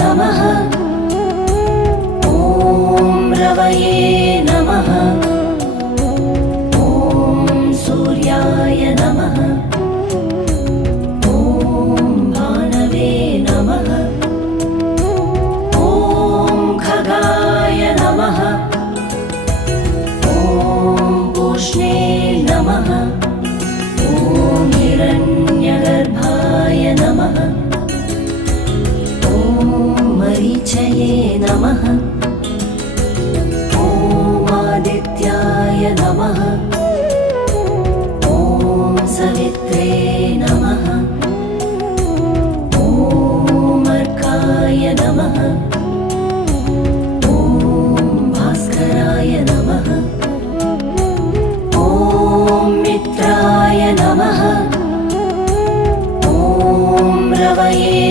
नमः। ॐ रवये नमः। ॐ सूर्याय नमः। ॐ भानवे नमः। ॐ खगाय नमः। ॐ पूष्णे नमः। ॐ हिरण्यगर्भाय नमः। ॐ मरीचये नमः। ॐ आदित्याय नमः। ॐ सवित्रे नमः। ॐ अर्काय नमः। ॐ भास्कराय नमः। ॐ मित्राय नमः। ॐ रवये